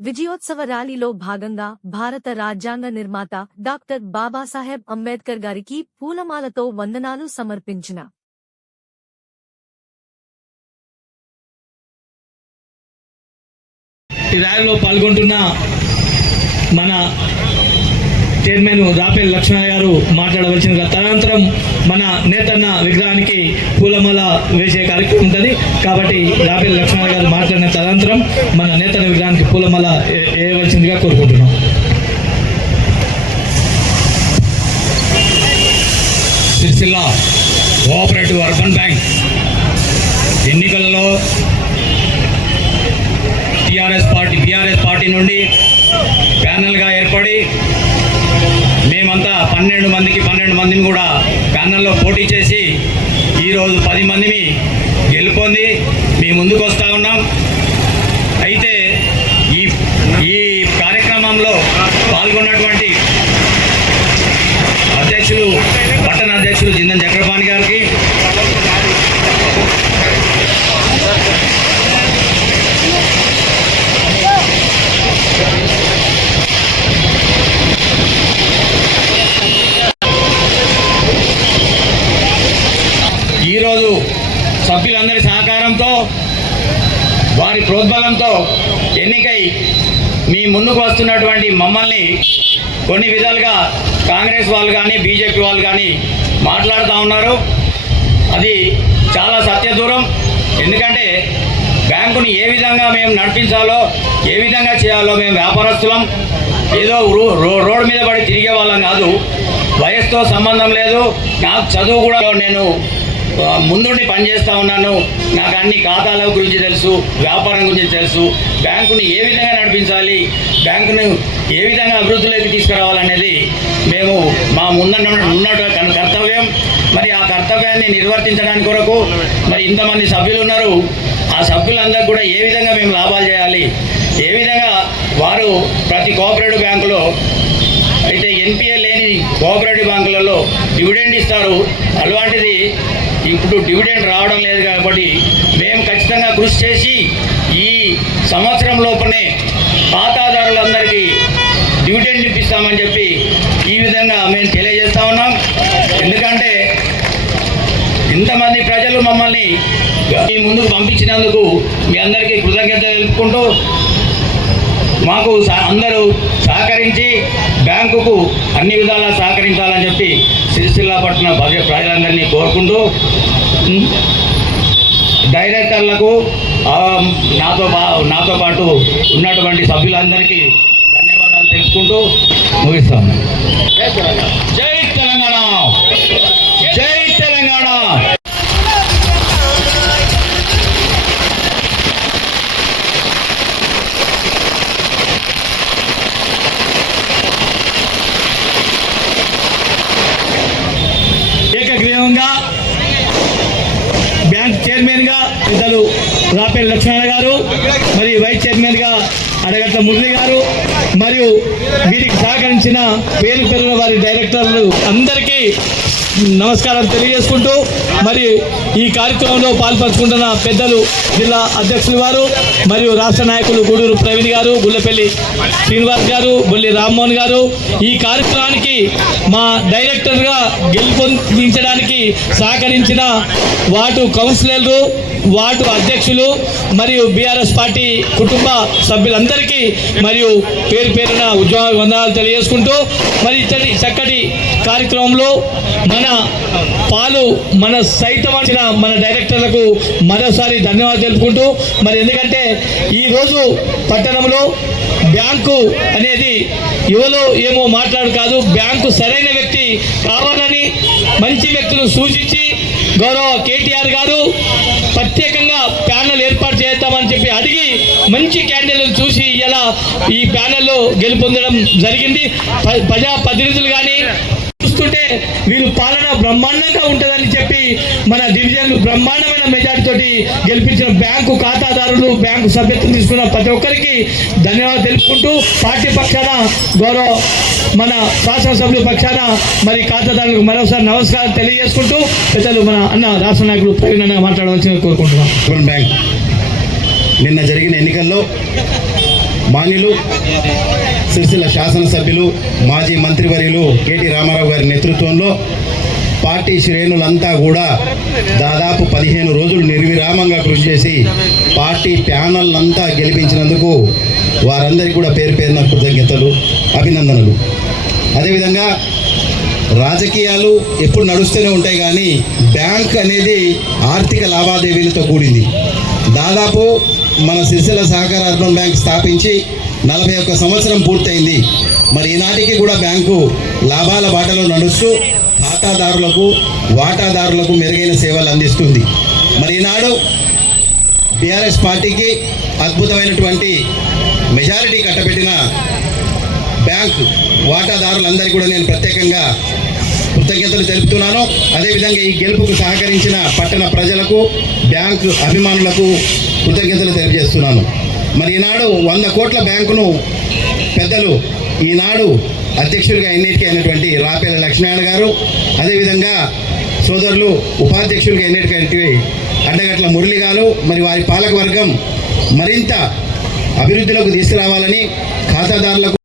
విజయోత్సవ ర్యాలీలో భాగంగా భారత రాజ్యాంగ నిర్మాత డాక్టర్ బాబాసాహెబ్ అంబేద్కర్ గారికి పూలమాలతో వందనాలు సమర్పించిన. ఈ ర్యాలీలో పాల్గొంటున్న మన చైర్మన్ రాపేల్ లక్ష్మణ గారు మాట్లాడవలసిన తదనంతరం మన నేతన్న విగ్రహానికి పూలమాల వేసే కార్యక్రమం ఉంటుంది. కాబట్టి రాపేల్ లక్ష్మణ గారు మాట్లాడిన తదనంతరం మన నేతన్న విగ్రహానికి పూలమాల వేయవలసిందిగా కోరుకుంటున్నాం. సిరిసిల్ల కోఆపరేటివ్ అర్బన్ బ్యాంక్ ఎన్నికలలో టిఆర్ఎస్ ఎన్నికల్లో పోటీ చేసి ఈరోజు పది మందిని గెలుపొంది మీ ముందుకు వస్తూ ఉన్నాం. సభ్యులందరి సహకారంతో వారి ప్రోద్బలంతో ఎన్నికై మీ ముందుకు వస్తున్నటువంటి మమ్మల్ని కొన్ని విధాలుగా కాంగ్రెస్ వాళ్ళు కానీ బీజేపీ వాళ్ళు కానీ మాట్లాడుతూ ఉన్నారు. అది చాలా సత్యదూరం. ఎందుకంటే బ్యాంకుని ఏ విధంగా మేము నడిపించాలో ఏ విధంగా చేయాలో మేము వ్యాపారస్తులం. ఏదో రో- రోడ్డు మీద పడి తిరిగే వాళ్ళం కాదు. వయసుతో సంబంధం లేదు. నాకు చదువు కూడా నేను ముందుండి పనిచేస్తూ ఉన్నాను. నాకు అన్ని ఖాతాల గురించి తెలుసు వ్యాపారం గురించి తెలుసు. బ్యాంకుని ఏ విధంగా నడిపించాలి బ్యాంకును ఏ విధంగా అభివృద్ధిలోకి తీసుకురావాలనేది మేము మా ముందున్న ఉన్నటువంటి కర్తవ్యం. మరి ఆ కర్తవ్యాన్ని నిర్వర్తించడానికి కొరకు మరి ఇంతమంది సభ్యులు ఉన్నారు. ఆ సభ్యులందరూ కూడా ఏ విధంగా మేము లాభాలు చేయాలి ఏ విధంగా వారు ప్రతి కోఆపరేటివ్ బ్యాంకులో అయితే ఎన్పిఏ లేని కోఆపరేటివ్ బ్యాంకులలో డివిడెండ్ ఇస్తారు. అలాంటిది ఇప్పుడు డివిడెండ్ రావడం లేదు కాబట్టి మేము ఖచ్చితంగా కృషి చేసి ఈ సంవత్సరం లోపలనే ఖాతాదారులందరికీ డివిడెండ్ ఇప్పిస్తామని చెప్పి ఈ విధంగా మేము తెలియజేస్తా ఉన్నాం. ఎందుకంటే ఇంతమంది ప్రజలు మమ్మల్ని ఈ ముందుకు పంపించినందుకు మీ అందరికీ కృతజ్ఞత తెలుపుకుంటూ మాకు సహ- అందరూ సహకరించి బ్యాంకుకు అన్ని విధాలా సహకరించాలని చెప్పి సిరిసిల్ల పట్టణ ప్రజలందరినీ కోరుకుంటూ డైరెక్టర్లకు నాతో నాతో పాటు ఉన్నటువంటి సభ్యులందరికీ ధన్యవాదాలు తెలుసుకుంటూ ముగిస్తాను. రాపేల్ లక్ష్మణ గారు మరియు వైస్ చైర్మన్గా అడగట్ల మురళి గారు మరియు వీరికి సహకరించిన పేరు పెరిగిన వారి డైరెక్టర్లు అందరికీ నమస్కారం తెలియజేసుకుంటూ మరి ఈ కార్యక్రమంలో పాల్పంచుకుంటున్న పెద్దలు జిల్లా అధ్యక్షులు వారు మరియు రాష్ట్ర నాయకులు గూడూరు ప్రవీణ్ గారు గుల్లపల్లి శ్రీనివాస్ గారు బొల్లి రామ్మోహన్ గారు. ఈ కార్యక్రమానికి మా డైరెక్టర్గా గెలుపొందించడానికి సహకరించిన వాటు కౌన్సిలర్లు వార్డు అధ్యక్షులు మరియు బీఆర్ఎస్ పార్టీ కుటుంబ సభ్యులందరికీ మరియు పేరు పేరున ఉద్యోగ వందనాలు తెలియజేసుకుంటూ మరి ఇతడి చక్కటి కార్యక్రమంలో మన పాలు మన సైతం వచ్చిన మన డైరెక్టర్లకు మరోసారి ధన్యవాదాలు తెలుపుకుంటూ మరి ఎందుకంటే ఈరోజు పట్టణంలో బ్యాంకు అనేది యువలో ఏమో మాట్లాడు కాదు బ్యాంకు సరైన వ్యక్తి కావాలని మంచి వ్యక్తులు సూచించి గౌరవ కేటీఆర్ గారు ప్రత్యేకంగా ప్యానెల్ ఏర్పాటు చేద్దామని చెప్పి అడిగి మంచి క్యాండిడేట్లను చూసి ఇలా ఈ ప్యానెల్లో గెలుపొందడం జరిగింది. ప- ప్రజా ప్రతినిధులు కానీ చూస్తుంటే వీరు పాలన బ్రహ్మాండంగా ఉంటుందని చెప్పి మన డివిజన్ బ్రహ్మాండమైన మెజార్టీ తోటి గెలిపించిన బ్యాంకు ఖాతాదారులు బ్యాంకు సభ్యత్వం తీసుకున్న ప్రతి ఒక్కరికి ధన్యవాదాలు తెలుపుకుంటూ పార్టీ పక్షాన గౌరవ మన శాసనసభ్యుల పక్షాన మరి ఖాతాదారులకు మరోసారి నమస్కారం తెలియజేసుకుంటూ పెద్దలు మన అన్న రాష్ట్ర నాయకులు ప్రవీణ్ మాట్లాడవలసింది కోరుకుంటున్నాం. బ్యాంక్. నిన్న జరిగిన ఎన్నికల్లో మాన్యులు సిరిసిల్ల శాసనసభ్యులు మాజీ మంత్రివర్యులు కేటీ రామారావు గారి నేతృత్వంలో పార్టీ శ్రేణులంతా కూడా దాదాపు పదిహేను రోజులు నిర్విరామంగా కృషి చేసి పార్టీ ప్యానల్ అంతా గెలిపించినందుకు వారందరికీ కూడా పేరు పేరున కృతజ్ఞతలు అభినందనలు. అదేవిధంగా రాజకీయాలు ఎప్పుడు నడుస్తూనే ఉంటాయి కానీ బ్యాంక్ అనేది ఆర్థిక లావాదేవీలతో కూడింది. దాదాపు మన సిరిసిల్ల సహకార అర్బన్ బ్యాంక్ స్థాపించి నలభై ఒక్క సంవత్సరం పూర్తయింది. మరి ఈనాటికి కూడా బ్యాంకు లాభాల బాటలో నడుస్తూ ఖాతాదారులకు వాటాదారులకు మెరుగైన సేవలు అందిస్తుంది. మరి ఈనాడు బీఆర్ఎస్ పార్టీకి అద్భుతమైనటువంటి మెజారిటీ కట్టబెట్టిన బ్యాంక్ వాటాదారులందరికీ కూడా నేను ప్రత్యేకంగా కృతజ్ఞతలు తెలుపుతున్నాను. అదేవిధంగా ఈ గెలుపుకు సహకరించిన పట్టణ ప్రజలకు బ్యాంకు అభిమానులకు కృతజ్ఞతలు తెలియజేస్తున్నాను. మరి ఈనాడు వంద కోట్ల బ్యాంకును పెద్దలు ఈనాడు అధ్యక్షులుగా ఎన్నిటికీ అయినటువంటి రాపేల లక్ష్మీనారాయణ గారు అదేవిధంగా సోదరులు ఉపాధ్యక్షులుగా ఎన్నిటికైనటువంటి అడ్డగట్ల మురళి గారు మరి వారి పాలకవర్గం మరింత అభివృద్ధిలోకి తీసుకురావాలని ఖాతాదారులకు